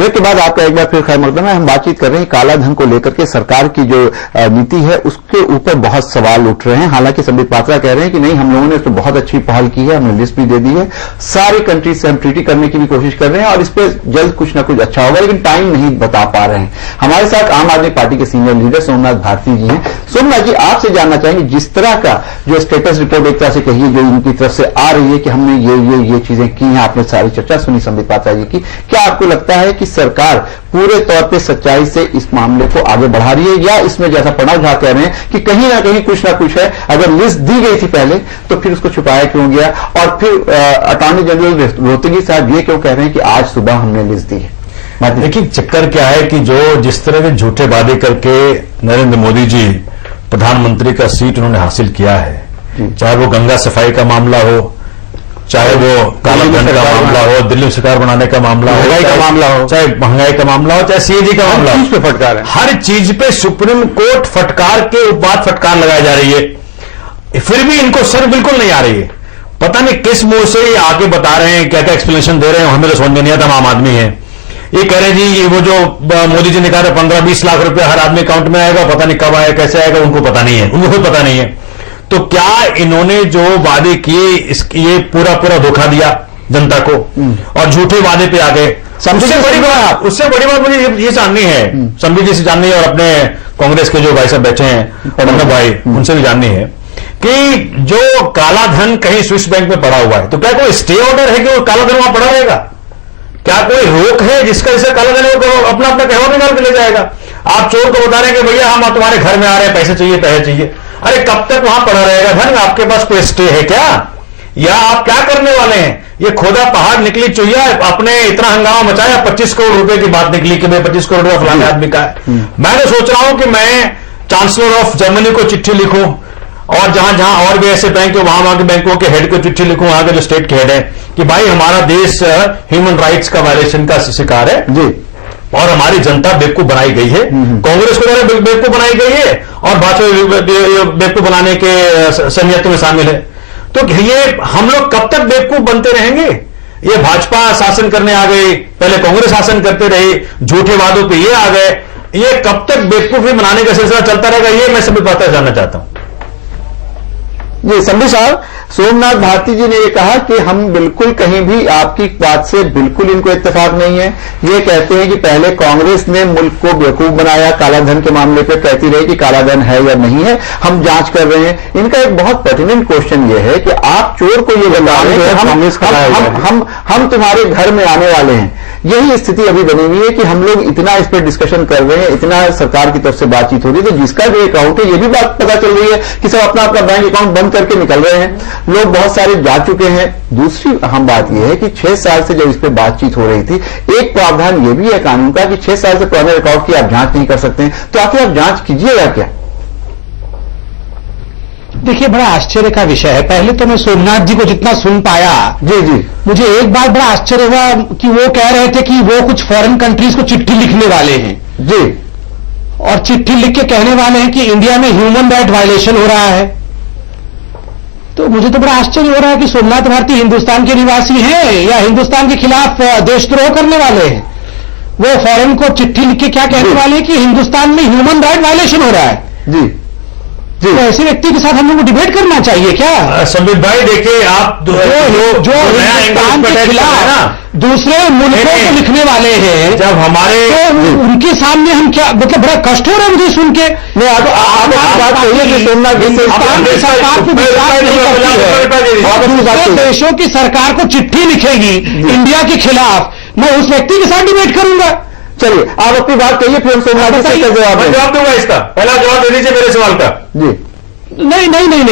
Break के बाद आपका एक बार फिर खैर मकदम है। हम बातचीत कर रहे हैं काला धन को लेकर के सरकार की जो नीति है उसके ऊपर बहुत सवाल उठ रहे हैं। हालांकि संबित पात्रा कह रहे हैं कि नहीं, हम लोगों ने इस पर बहुत अच्छी पहल की है, हमने लिस्ट भी दे दी है, सारी कंट्रीज से हम ट्रीटी करने की भी कोशिश कर रहे हैं और इस पर जल्द कुछ ना कुछ अच्छा होगा, लेकिन टाइम नहीं बता पा रहे हैं। हमारे साथ आम आदमी पार्टी के सीनियर लीडर सोमनाथ भारती जी हैं। सोमनाथ जी, आपसे जानना चाहेंगे, जिस तरह का जो स्टेटस रिपोर्ट एक तरह से कहिए जो इनकी तरफ से आ रही है कि हमने ये चीजें की हैं, आपने सारी चर्चा सुनी संबित पात्रा जी की, क्या आपको लगता है कि सरकार पूरे तौर पे सच्चाई से इस मामले को आगे बढ़ा रही है, या इसमें जैसा प्रणव झा कह रहे हैं कि कहीं ना कहीं कुछ ना कुछ है, अगर लिस्ट दी गई थी पहले तो फिर उसको छुपाया क्यों गया, और फिर अटॉर्नी जनरल रोहतगी साहब ये क्यों कह रहे हैं कि आज सुबह हमने लिस्ट दी है? देखिए, चक्कर क्या है कि जो जिस तरह के झूठे वादे करके नरेंद्र मोदी जी प्रधानमंत्री का सीट उन्होंने हासिल किया है, चाहे वो गंगा सफाई का मामला हो, चाहे वो काला धन का मामला हो, दिल्ली सरकार बनाने का मामला हो, महंगाई का मामला हो, चाहे महंगाई का मामला हो, चाहे सीएजी का मामला हो, फटकार है, हर चीज पे सुप्रीम कोर्ट फटकार के उपवाद फटकार लगाई जा रही है, फिर भी इनको सर बिल्कुल नहीं आ रही है। पता नहीं किस मुंह से ये आके बता रहे हैं, क्या क्या एक्सप्लेनेशन दे रहे हैं, हमें तो समझ में नहीं आता। हम आम आदमी है, ये कह रहे हैं जी वो जो मोदी जी ने कहा 15-20 लाख रुपया हर आदमी अकाउंट में आएगा, पता नहीं कब आएगा, कैसे आएगा, उनको पता नहीं है, उनको खुद पता नहीं है। तो क्या इन्होंने जो वादे किए ये पूरा धोखा दिया जनता को और झूठे वादे पे आ गए। उससे बड़ी बात मुझे ये जाननी है, संबित जी से जाननी है, और अपने कांग्रेस के जो भाई साहब बैठे हैं प्रणव भाई, उनसे भी जाननी है कि जो काला धन कहीं स्विस बैंक में पड़ा हुआ है, तो क्या कोई स्टे ऑर्डर है कि वो काला धन वहां पड़ा रहेगा? क्या कोई रोक है जिसका इसे काला धन अपना अपना कहवा निकाल के ले जाएगा? आप चोर को बता रहे हैं कि भैया हम तुम्हारे घर में आ रहे हैं, पैसे चाहिए। अरे कब तक वहां पड़ा रहेगा धन? आपके पास कोई स्टे है क्या? या आप क्या करने वाले हैं? ये खोदा पहाड़ निकली चुहिया, अपने इतना हंगामा मचाया, 25 करोड़ रुपए की बात निकली कि भाई 25 करोड़ रुपया फलाने आदमी का है। मैं तो सोच रहा हूं कि मैं चांसलर ऑफ जर्मनी को चिट्ठी लिखूं, और जहां जहां और भी ऐसे बैंक है वहां के बैंकों के हेड को चिट्ठी लिखूं, वहां के जो स्टेट के हेड है, कि भाई हमारा देश ह्यूमन राइट्स का वायलेशन का शिकार है जी, और हमारी जनता बेवकूफ बनाई गई है, कांग्रेस को बेवकूफ बनाई गई है, और भाजपा बेवकूफ बनाने के संयंत्र में शामिल है। तो ये हम लोग कब तक बेवकूफ बनते रहेंगे? ये भाजपा शासन करने आ गई, पहले कांग्रेस शासन करते रही, झूठे वादों पे ये आ गए, ये कब तक बेवकूफी बनाने का सिलसिला चलता रहेगा? ये मैं सभी बातें जानना चाहता हूं। जी संबित साहब, सोमनाथ भारती जी ने ये कहा कि हम बिल्कुल कहीं भी आपकी बात से बिल्कुल इनको इत्तेफाक नहीं है। ये कहते हैं कि पहले कांग्रेस ने मुल्क को बेवकूफ बनाया, काला धन के मामले पे कहती रही कि काला धन है या नहीं है, हम जांच कर रहे हैं। इनका एक बहुत पर्टिनेंट क्वेश्चन ये है कि आप चोर को ये बता रहे हैं कि हम तुम्हारे घर में आने वाले हैं। यही स्थिति अभी बनी हुई है कि हम लोग इतना इस पर डिस्कशन कर रहे हैं, इतना सरकार की तरफ से बातचीत हो रही है, तो जिसका भी अकाउंट है ये भी बात पता चल रही है कि सब अपना अपना बैंक अकाउंट बंद करके निकल रहे हैं, लोग बहुत सारे जा चुके हैं। दूसरी अहम बात यह है कि 6 साल से जब इस पर बातचीत हो रही थी, एक प्रावधान यह भी है कानून का कि 6 साल से पुराने अकाउंट की आप जांच नहीं कर सकते हैं, तो आखिर आप जांच कीजिएगा क्या? देखिए, बड़ा आश्चर्य का विषय है। पहले तो मैं सोमनाथ जी को जितना सुन पाया, जी मुझे एक बात बड़ा आश्चर्य हुआ कि वो कह रहे थे कि वो कुछ फॉरेन कंट्रीज को चिट्ठी लिखने वाले हैं जी, और चिट्ठी लिख के कहने वाले हैं कि इंडिया में ह्यूमन राइट वायलेशन हो रहा है। तो मुझे तो बड़ा आश्चर्य हो रहा है कि सोमनाथ भारती हिंदुस्तान के निवासी हैं या हिंदुस्तान के खिलाफ देशद्रोह करने वाले हैं। वो फॉरेन को चिट्ठी लिख के क्या कहने वाले हैं कि हिंदुस्तान में ह्यूमन राइट वायलेशन हो रहा है। जी, तो ऐसे व्यक्ति के साथ हम लोग को डिबेट करना चाहिए क्या? संबित भाई, देखिए, आप जो हिंदुस्तान के खिलाफ दूसरे मुल्कों को लिखने वाले हैं, जब हमारे तो उनके सामने हम क्या, मतलब बड़ा कष्ट हो रहा है मुझे सुन के। दूसरे देशों की सरकार को चिट्ठी लिखेगी इंडिया के खिलाफ, मैं उस व्यक्ति के साथ डिबेट करूंगा। चलिए, आप अपनी बात कहिए, फिर हम सोमनाथ जी का जवाब दूंगा। इसका पहला जवाब दे दीजिए मेरे सवाल का। जी नहीं,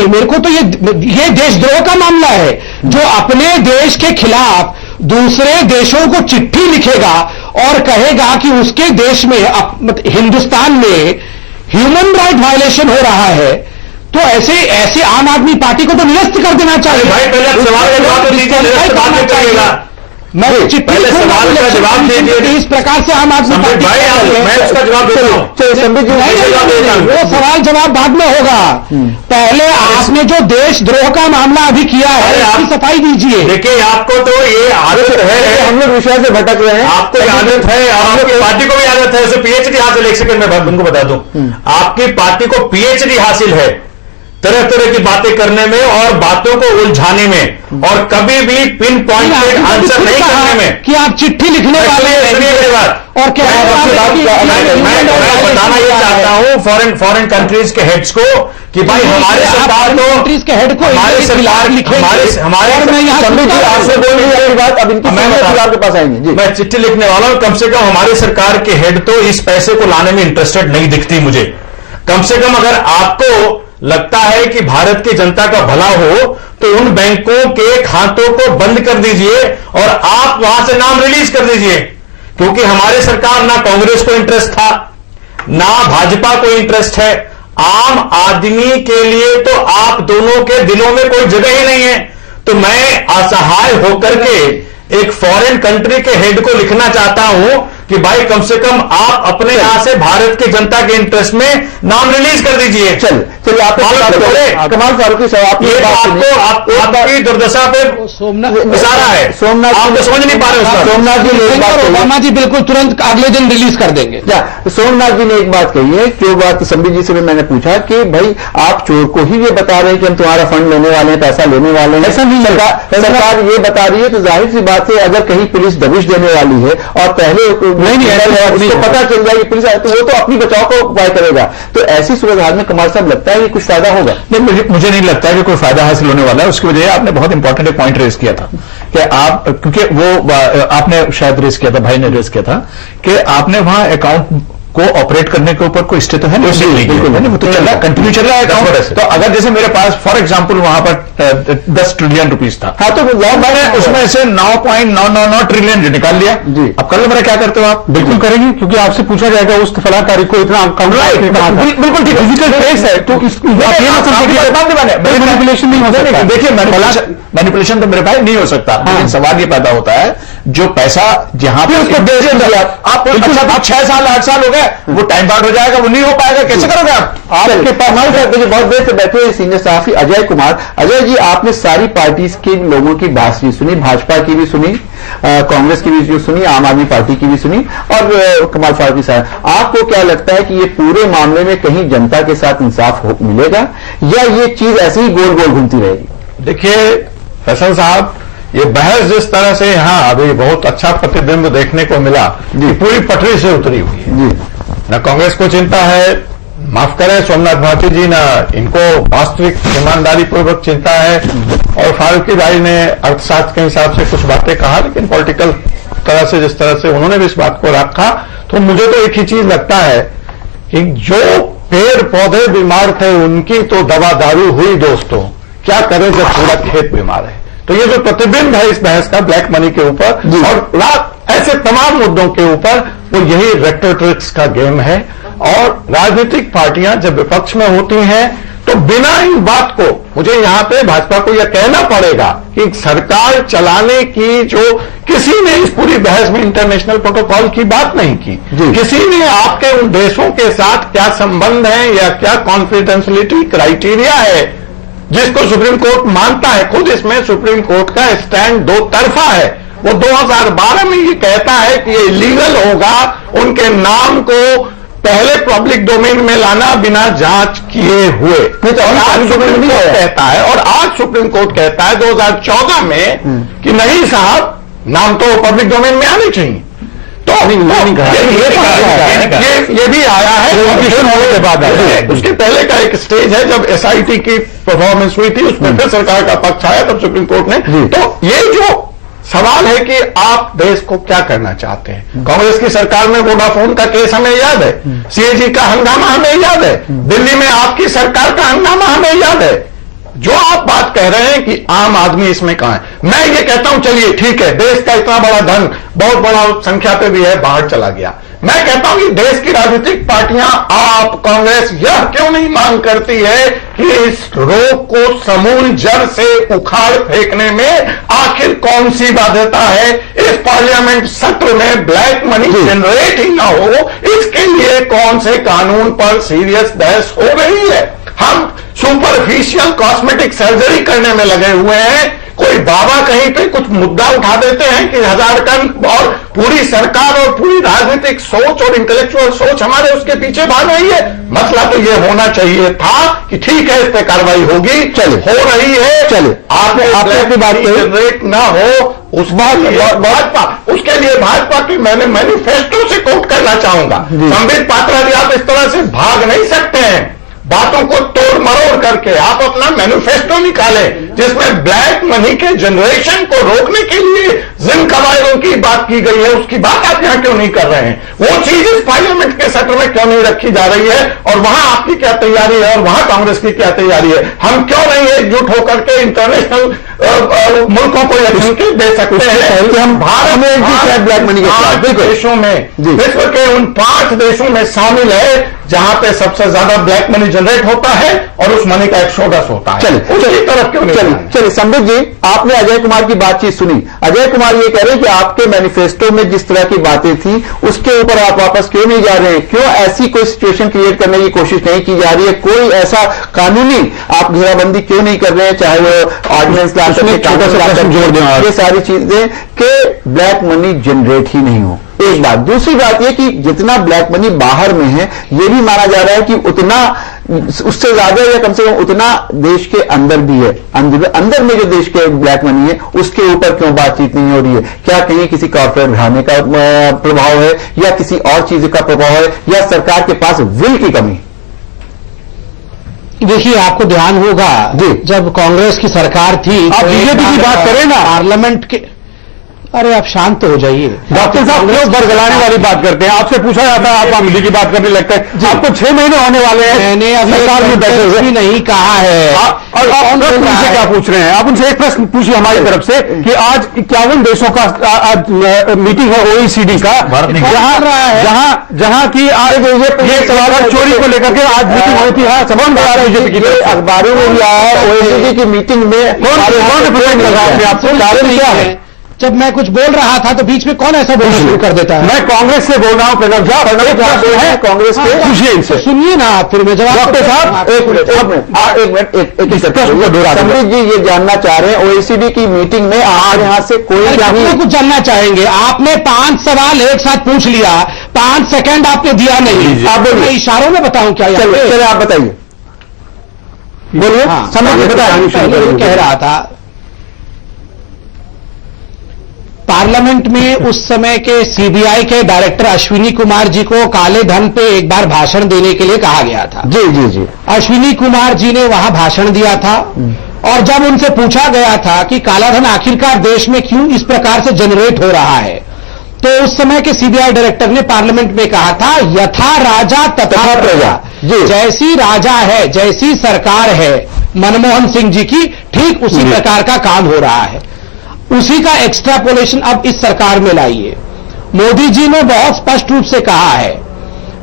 मेरे को तो ये देशद्रोह का मामला है। जो अपने देश के खिलाफ दूसरे देशों को चिट्ठी लिखेगा और कहेगा कि उसके देश में हिंदुस्तान में ह्यूमन राइट वायलेशन हो रहा है, तो ऐसे आम आदमी पार्टी को तो निरस्त कर देना चाहिए। भाई, पहले सवाल का जवाब दीजिए, मैं चिट्ठी पहले सवाल का जवाब दे दिए। इस प्रकार से आम आदमी पार्टी भाई मैं उसका जवाब देता हूँ। संबित जी वो सवाल जवाब बाद में होगा। पहले आपने जो देशद्रोह का मामला अभी किया है इसकी सफाई दीजिए। देखिए आपको तो ये आदत है, हम लोग विषय से भटक रहे हैं। आपको ये आदत है, आपकी पार्टी को भी आदत है। उसे पीएचडी हासिल, एक सेकंड में उनको बता दूं, आपकी पार्टी को पीएचडी हासिल है तरह तरह की बातें करने में और बातों को उलझाने में और कभी भी पिन पॉइंटेड आंसर नहीं करने में कि आप चिट्ठी लिखने वाले हैं। सुनिए मेरी बात। और क्या मैं बताना ये चाहता हूं फॉरेन कंट्रीज के हेड्स को कि भाई हमारे सरकार को, कंट्रीज के हेड को हमारे सरकार हमारे मैं यहाँ आपसे बोल रही है बात, अब इनकी के पास आएंगे जी। मैं चिट्ठी लिखने वाला हूं। कम से कम हमारे सरकार के हेड तो इस पैसे को लाने में इंटरेस्टेड नहीं दिखती मुझे। कम से कम अगर आपको लगता है कि भारत की जनता का भला हो तो उन बैंकों के खातों को बंद कर दीजिए और आप वहां से नाम रिलीज कर दीजिए। क्योंकि हमारे सरकार ना कांग्रेस को इंटरेस्ट था ना भाजपा को इंटरेस्ट है। आम आदमी के लिए तो आप दोनों के दिलों में कोई जगह ही नहीं है। तो मैं असहाय होकर के एक फॉरेन कंट्री के हेड को लिखना चाहता हूं कि भाई कम से कम आप अपने यहां से भारत की जनता के इंटरेस्ट में नाम रिलीज कर दीजिए। चलिए आप कमाल फारूकी साहब, ये आपको आपकी दुर्दशा पे इशारा है। सोमनाथ आप तो समझ नहीं पा रहे उसका। सोमनाथ जी ने ओबामा जी बिल्कुल तुरंत अगले दिन रिलीज कर देंगे। सोमनाथ जी ने एक बात कही है, जो बात संबित जी से भी मैंने पूछा कि भाई आप चोर को ही ये बता रहे हैं कि हम तुम्हारा फंड लेने वाले हैं, पैसा लेने वाले हैं। ऐसा नहीं, सरकार ये बता रही है तो जाहिर सी बात है अगर कहीं पुलिस दबिश देने वाली है और पहले उसको पता चल जाएगी पुलिस आए तो वो तो अपनी बचाव को उपाय करेगा। तो ऐसी सूरत हाल में कमाल साहब लगता है कि कुछ फायदा होगा? नहीं, मुझे नहीं लगता है कि कोई फायदा हासिल होने वाला है। उसकी वजह आपने बहुत इंपॉर्टेंट एक पॉइंट रेज किया था कि आप, क्योंकि वो आपने शायद रेज किया था, भाई ने रेज किया था कि आपने वहां अकाउंट को ऑपरेट करने के ऊपर कोई स्टे तो है नहीं, बिल्कुल नहीं, वो तो चल रहा है, कंटिन्यू चल रहा है अकाउंट। तो अगर जैसे मेरे पास फॉर एग्जांपल वहां पर 10 ट्रिलियन रुपीस था, हाँ, तो मैंने उसमें से 9.999 ट्रिलियन निकाल लिया जी। अब कल मेरा क्या करते हो आप? बिल्कुल करेंगे, क्योंकि आपसे पूछा जाएगा उस फलां तारीख को इतना बिल्कुल ठीक, फिजिकल ट्रेस है। तो मैनिपुलेशन नहीं हो सकता। देखिए मैनिपुलेशन तो मेरे भाई नहीं हो सकता, लेकिन सवाल ये पैदा होता है जो पैसा जहां पे उसको दे दिया आप 6 साल 8 साल हो गए, वो टाइम बाउंड हो जाएगा, वो नहीं हो पाएगा, कैसे करोगे आप? आपके पास हमारे साथ मुझे बहुत देर से बैठे हुए सीनियर सहाफी अजय कुमार। अजय जी, आपने सारी पार्टीज के लोगों की बात सुनी, भाजपा की भी सुनी, कांग्रेस की भी जो सुनी, आम आदमी पार्टी की भी सुनी और कमाल फारूकी साहब, आपको क्या लगता है कि ये पूरे मामले में कहीं जनता के साथ इंसाफ मिलेगा या ये चीज ऐसे ही गोल गोल घूमती रहेगी? देखिए फैसल साहब, ये बहस जिस तरह से यहाँ अभी बहुत अच्छा प्रतिबिंब देखने को मिला, पूरी पटरी से उतरी हुई है जी। न कांग्रेस को चिंता है, माफ करें सोमनाथ भारती जी, ना इनको वास्तविक ईमानदारी पूर्वक चिंता है। और फारूकी भाई ने अर्थशास्त्र के हिसाब से कुछ बातें कहा, लेकिन पॉलिटिकल तरह से जिस तरह से उन्होंने भी इस बात को रखा, तो मुझे तो एक ही चीज लगता है कि जो पेड़ पौधे बीमार थे उनकी तो दवा दारू हुई दोस्तों, क्या करें जब पूरा खेत बीमार है। तो ये जो प्रतिबिंब है इस बहस का ब्लैक मनी के ऊपर और ऐसे तमाम मुद्दों के ऊपर, वो यही रेक्टोट्रिक्स का गेम है। और राजनीतिक पार्टियां जब विपक्ष में होती हैं तो बिना इन बात को, मुझे यहां पे भाजपा को यह कहना पड़ेगा कि सरकार चलाने की जो किसी ने इस पूरी बहस में इंटरनेशनल प्रोटोकॉल की बात नहीं की, किसी ने आपके उन देशों के साथ क्या संबंध है या क्या कॉन्फिडेंशियलिटी क्राइटेरिया है जिसको सुप्रीम कोर्ट मानता है। खुद इसमें सुप्रीम कोर्ट का स्टैंड दो तरफा है। वो 2012 में ये कहता है कि ये इलीगल होगा उनके नाम को पहले पब्लिक डोमेन में लाना बिना जांच किए हुए, आज सुप्रीम कोर्ट कहता है, और आज सुप्रीम कोर्ट कहता है 2014 में कि नहीं साहब, नाम तो पब्लिक डोमेन में आने चाहिए। तो ये भी आया है होने के बाद। उसके पहले का एक स्टेज है जब एसआईटी की परफॉर्मेंस हुई थी, उसमें फिर सरकार का पक्ष आया तब सुप्रीम कोर्ट ने। तो ये जो सवाल है कि आप देश को क्या करना चाहते हैं। कांग्रेस की सरकार में वोडाफोन का केस हमें याद है, सीएजी का हंगामा हमें याद है, दिल्ली में आपकी सरकार का हंगामा हमें याद है। जो आप बात कह रहे हैं कि आम आदमी इसमें कहां है, मैं ये कहता हूं चलिए ठीक है, देश का इतना बड़ा धन बहुत बड़ा संख्या पे भी है बाहर चला गया। मैं कहता हूं कि देश की राजनीतिक पार्टियां, आप कांग्रेस, यह क्यों नहीं मांग करती है कि इस रोग को समूल जड़ से उखाड़ फेंकने में आखिर कौन सी बाध्यता है। इस पार्लियामेंट सत्र में ब्लैक मनी जनरेट ही ना हो, इसके लिए कौन से कानून पर सीरियस बहस हो रही है? हम सुपरफिशियल कॉस्मेटिक सर्जरी करने में लगे हुए हैं। कोई बाबा कहीं पे कुछ मुद्दा उठा देते हैं कि 1000 टन, और पूरी सरकार और पूरी राजनीतिक सोच और इंटेलेक्चुअल सोच हमारे उसके पीछे भाग रही है। मतलब तो ये होना चाहिए था कि ठीक है, इस पे कार्रवाई होगी, हो रही है, चलिए आपने अपनी बात जनरेट ना हो उस भाजपा, उसके लिए भाजपा की मैंने मैनिफेस्टो से कोट करना चाहूंगा। संबित पात्रा जी, आप इस तरह से भाग नहीं सकते हैं। बातों को तोड़ मरोड़ करके आप अपना मैनिफेस्टो निकालें जिसमें ब्लैक मनी के जनरेशन को रोकने के लिए जिन कवायदों की बात की गई है उसकी बात आप यहां क्यों नहीं कर रहे हैं? वो चीज इस पार्लियामेंट के सत्र में क्यों नहीं रखी जा रही है? और वहां आपकी क्या तैयारी है और वहां कांग्रेस की क्या तैयारी है? हम क्यों नहीं एकजुट होकर के इंटरनेशनल मुल्कों को ये धमकी दे सकते हैं कि हम भारत में ब्लैक मनी के देशों में, विश्व के उन 5 देशों में शामिल है जहां पे सबसे ज्यादा ब्लैक मनी जनरेट होता है और उस मनी का एक्सोडस होता है। उसकी तरफ क्यों नहीं? चलिए संबित जी, आपने अजय कुमार की बातचीत सुनी। अजय कुमार ये कह रहे हैं कि आपके मैनिफेस्टो में जिस तरह की बातें थी उसके ऊपर आप वापस क्यों नहीं जा रहे हैं? क्यों ऐसी कोई सिचुएशन क्रिएट करने की कोशिश नहीं की जा रही है? कोई ऐसा कानूनी आप घेराबंदी क्यों नहीं कर रहे हैं, चाहे वो ऑर्डिनेंस ला जोड़ दें, ये सारी चीजें कि ब्लैक मनी जनरेट ही नहीं हो? एक बात। दूसरी बात यह कि जितना ब्लैक मनी बाहर में है यह भी माना जा रहा है कि उतना, उससे ज्यादा या कम से कम उतना देश के अंदर भी है। अंदर में जो देश के ब्लैक मनी है उसके ऊपर क्यों बातचीत नहीं हो रही है? क्या कहीं किसी कॉर्पोरेट घराने का प्रभाव है या किसी और चीज का प्रभाव है या सरकार के पास विल की कमी? देखिए, आपको ध्यान होगा जब कांग्रेस की सरकार थी, आप बीजेपी की बात करें ना, पार्लियामेंट के, अरे आप शांत हो जाइए। डॉक्टर साहब क्यों बरगलाने वाली बात करते हैं? आपसे पूछा जाता है, आप अमली की बात करने लगते हैं। आपको 6 महीने होने वाले हैं, मैंने अभी सरकार में बैठे हुए नहीं कहा है। और उनसे क्या पूछ रहे हैं आप? उनसे एक प्रश्न पूछिए हमारी तरफ से कि आज 51 देशों का आज मीटिंग है OECD का, जहां की आज ये सवाल चोरी को लेकर के आज मीटिंग हुई थी। सबन बीजेपी की अखबारों में भी आया है। OECD की मीटिंग में कौन रिप्रेजेंट कर रहा है आपको? कारण क्या है? जब मैं कुछ बोल रहा था तो बीच में कौन ऐसा बोलना शुरू कर देता है? मैं कांग्रेस से बोल रहा हूं। प्रणब है कांग्रेस के, पूछिए इनसे। सुनिए ना आप, फिर मैं जवाब। डॉक्टर साहब एक मिनट, संबित जी ये जानना चाह रहे हैं OECD की मीटिंग में आज यहां से कोई कुछ जानना चाहेंगे? आपने 5 सवाल एक साथ पूछ लिया, 5 सेकंड आपने दिया नहीं। आप मैं इशारों में बताऊं क्या? चलिए आप बताइए, बोलिए। संबित बताया, कह रहा था पार्लियामेंट में उस समय के CBI के डायरेक्टर अश्विनी कुमार जी को काले धन पे एक बार भाषण देने के लिए कहा गया था। जी। अश्विनी कुमार जी ने वहां भाषण दिया था और जब उनसे पूछा गया था कि काला धन आखिरकार देश में क्यों इस प्रकार से जनरेट हो रहा है, तो उस समय के CBI डायरेक्टर ने पार्लियामेंट में कहा था, यथा राजा तथा प्रजा। जैसी राजा है, जैसी सरकार है मनमोहन सिंह जी की, ठीक उसी प्रकार का काम हो रहा है। उसी का एक्सट्रापोलेशन अब इस सरकार में लाइए। मोदी जी ने बहुत स्पष्ट रूप से कहा है,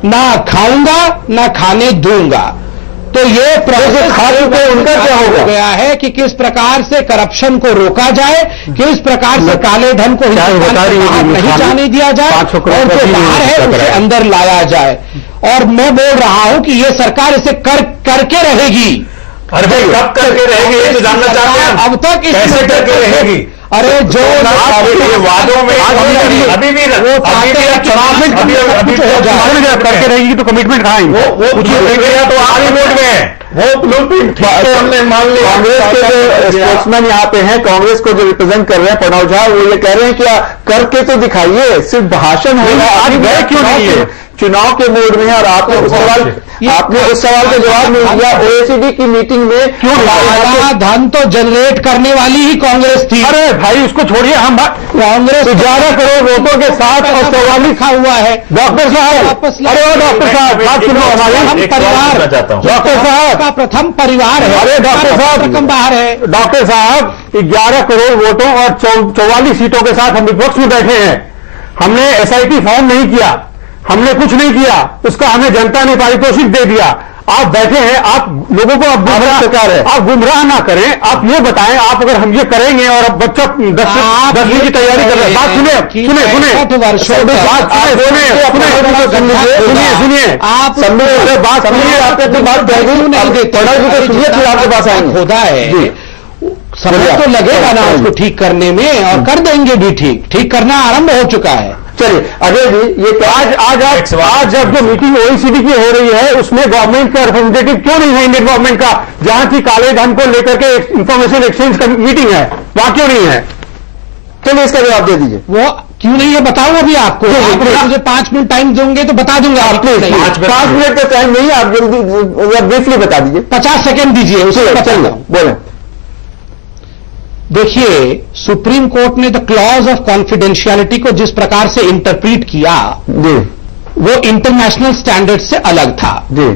ना खाऊंगा ना खाने दूंगा। तो ये प्रोसेस खाने उनका क्या हो गया है कि किस प्रकार से करप्शन को रोका जाए, किस प्रकार से काले धन को हिंदुस्तान नहीं जाने दिया जाए और जो बाहर है उसे अंदर लाया जाए। और मैं बोल रहा हूं कि ये सरकार इसे करके रहेगी। अरे भाई कब करके रहेगी ये तो जानना चाहते हैं। अब तक कैसे करके रहेगी? अरे जो वादों में अभी भी चुनाव में करके रहेगी तो कमिटमेंट कहाँ है? वो तो आगे वोट में है, वो ब्लूप्रिंट हमने मान लिया। कांग्रेस के जो स्पोर्ट्समैन यहाँ पे हैं, कांग्रेस को जो रिप्रेजेंट कर रहे हैं प्रणव झा, वो ये कह रहे हैं कि करके तो दिखाइए, सिर्फ भाषण हो रहा है। आज गए क्यों नहीं है? चुनाव के मोड में है और आपने उस सवाल का जवाब नहीं दिया। OECD की मीटिंग में क्यों काला धन तो जनरेट करने वाली ही कांग्रेस थी। अरे भाई उसको छोड़िए, हम कांग्रेस 11 करोड़ वोटों के साथ और 44 लिखा हुआ है। डॉक्टर साहब, अरे डॉक्टर साहब बात सुनो हमारी। परिवार डॉक्टर साहब का प्रथम परिवार है। अरे डॉक्टर साहब रकम बाहर है। डॉक्टर साहब 11 करोड़ वोटों और 44 सीटों के साथ हम विपक्ष में बैठे हैं। हमने SIT फॉर्म नहीं किया, हमने कुछ नहीं किया, उसका हमें जनता ने पारितोषिक दे दिया। आप बैठे हैं, आप लोगों को आप सरकार है, आप गुमराह ना करें। आप ये बताएं, आप अगर हम ये करेंगे और अब बच्चा 10वीं की तैयारी कर रहा है, बात सुनिए सुनिए सुनिए सुनिए आप बात सुनिए, आपने अपनी बात सुनिए, फिर आपके पास आएंगे। होता है, समय तो लगेगा ना उसको ठीक करने में, और कर देंगे भी ठीक करना आरंभ हो चुका है। चलिए अजय जी, ये आज जब जो मीटिंग ओईसीडी की हो रही है, उसमें गवर्नमेंट का रिप्रेजेंटेटिव क्यों नहीं है, इंडियन गवर्नमेंट का, जहां की काले धन को लेकर के इंफॉर्मेशन एक्सचेंज का मीटिंग है, वहां क्यों नहीं है? चलिए इसका जवाब दे दीजिए। वो क्यों नहीं है बताऊं अभी आपको। आप मुझे 5 मिनट टाइम दोगे तो बता दूंगा आपको। 5 मिनट का टाइम नहीं है, आप जल्दी ब्रीफली बता दीजिए। 50 सेकंड दीजिए, उसे बताऊंगा। बोले। देखिए, सुप्रीम कोर्ट ने द क्लॉज ऑफ कॉन्फिडेंशियलिटी को जिस प्रकार से इंटरप्रीट किया, वो इंटरनेशनल स्टैंडर्ड से अलग था।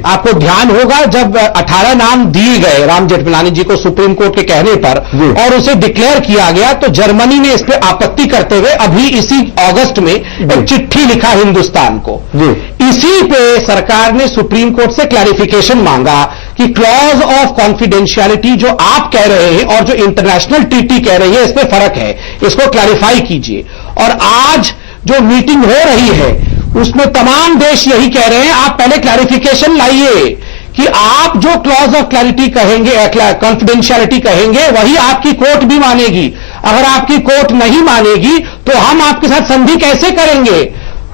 आपको ध्यान होगा, जब 18 नाम दिए गए राम जेठमलानी जी को सुप्रीम कोर्ट के कहने पर और उसे डिक्लेयर किया गया, तो जर्मनी ने इस पर आपत्ति करते हुए अभी इसी अगस्त में एक चिट्ठी लिखा हिंदुस्तान को। इसी पे सरकार ने सुप्रीम कोर्ट से क्लैरिफिकेशन मांगा कि क्लॉज ऑफ कॉन्फिडेंशियलिटी जो आप कह रहे हैं और जो इंटरनेशनल ट्रीटी कह रही है, इसमें फर्क है, इसको क्लैरिफाई कीजिए। और आज जो मीटिंग हो रही है उसमें तमाम देश यही कह रहे हैं, आप पहले क्लैरिफिकेशन लाइए कि आप जो क्लॉज ऑफ क्लैरिटी कहेंगे, कॉन्फिडेंशियलिटी कहेंगे, वही आपकी कोर्ट भी मानेगी। अगर आपकी कोर्ट नहीं मानेगी तो हम आपके साथ संधि कैसे करेंगे?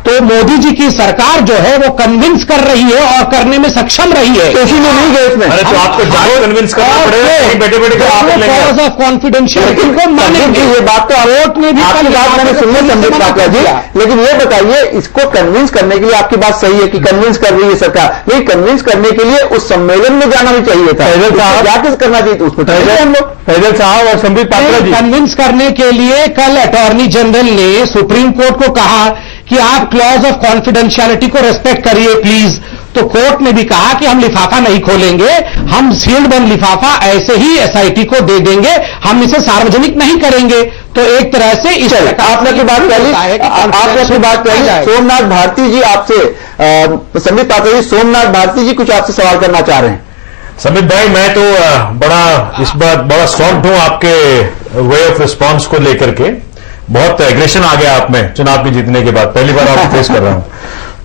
तो मोदी जी की सरकार जो है वो कन्विंस कर रही है और करने में सक्षम रही है। तो इसीलिए नहीं गए इसमें। अरे तो आपको जाके कन्विंस करना पड़ेगा, बैठे बैठे क्लॉज ऑफ कॉन्फिडेंशियलिटी को मानेंगे। ये बात तो कोर्ट ने भी आपकी बात मैंने सुनी संबित पात्रा जी, लेकिन ये बताइए, इसको कन्विंस करने के लिए आपकी बात सही है कि कन्विंस कर रही है सरकार, नहीं कन्विंस करने के लिए उस सम्मेलन में जाना भी चाहिए था, जाके करना चाहिए, तो उसको हम लोग फैजल साहब और संबित पात्रा जी। कन्विंस करने के लिए कल अटॉर्नी जनरल ने सुप्रीम कोर्ट को कहा कि आप क्लॉज ऑफ कॉन्फिडेंशियलिटी को रेस्पेक्ट करिए प्लीज। तो कोर्ट ने भी कहा कि हम लिफाफा नहीं खोलेंगे, हम सील्ड बंद लिफाफा ऐसे ही एसआईटी को दे देंगे, हम इसे सार्वजनिक नहीं करेंगे। तो एक तरह से इस आपने की बात कह ली, आपने अपनी बात कह ली। सोमनाथ भारती जी आपसे, संबित पात्रा जी, सोमनाथ भारती जी कुछ आपसे सवाल करना चाह रहे हैं। संबित भाई, मैं तो इस बार बड़ा शॉक्ड हूं आपके वे ऑफ रिस्पॉन्स को लेकर के। बहुत एग्रेशन आ गया आप में चुनाव में जीतने के बाद, पहली बार आपको फेस कर रहा हूं।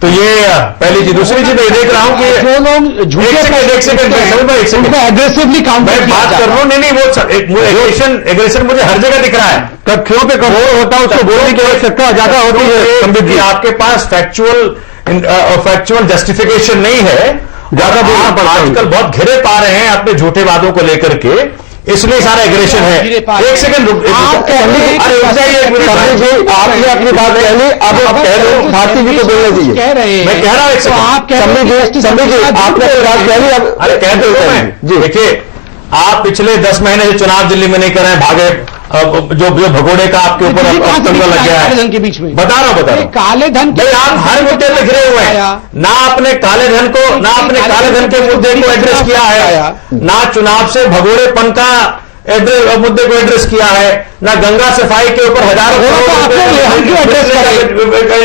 तो ये पहली चीज। दूसरी चीज मैं देख रहा हूं कि जो लोग एक सेकंड एग्रेसिवली काउंटर मैं बात कर रहा हूं। नहीं वो एग्रेशन मुझे हर जगह दिख रहा है। तथ्यों पे कठोर होता है, उसको बोलने की आवश्यकता ज्यादा होती है। संबित जी, आपके पास फैक्चुअल जस्टिफिकेशन नहीं है, ज्यादा बोलना पड़ता है। आजकल बहुत घिरे पा रहे हैं अपने झूठे वादों को लेकर के, इसलिए सारा एग्रेशन है। एक सेकंड रुक, आपने अपनी बात कह ली, अब कह रहे हो भारती जी को बोलने दीजिए। कह रहे हैं, मैं कह रहा हूं एक संबित जी आपने बात कह ली, अब अरे कह दो जी। देखिए, आप पिछले 10 महीने से चुनाव दिल्ली में नहीं कर रहे हैं, भागे जो भगोड़े का आपके ऊपर पंगा लग गया है के बीच में। बता रहा हूं काले धन भाई, आप हर मुद्दे पे घिरे हुए हैं। ना आपने काले धन को, ना आपने काले धन के मुद्दे को एड्रेस किया है, ना चुनाव से भगोड़ेपन का मुद्दे को एड्रेस किया है, ना गंगा सफाई के ऊपर हजारों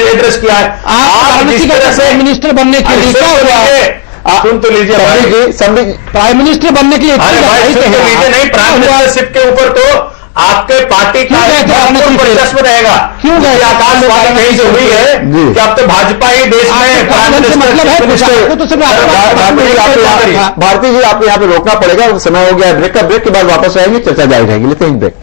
एड्रेस किया है। आप जिस तरह से मिनिस्टर बनने के लिए क्या हुआ? सुन तो लीजिए, प्राइम मिनिस्टर बनने के लिए नहीं, प्राइम मिनिस्टरशिप के ऊपर तो आपके पार्टी का वर्चस्व रहेगा। क्यों आकाशवाणी कहीं से हुई है कि अब तो भाजपा ही देश में प्राइम मिनिस्टर है। भारती जी आपको यहाँ पे रोकना पड़ेगा, समय हो गया ब्रेक का। ब्रेक के बाद वापस आएंगे, चर्चा जारी रहेगी। लेते हैं ब्रेक।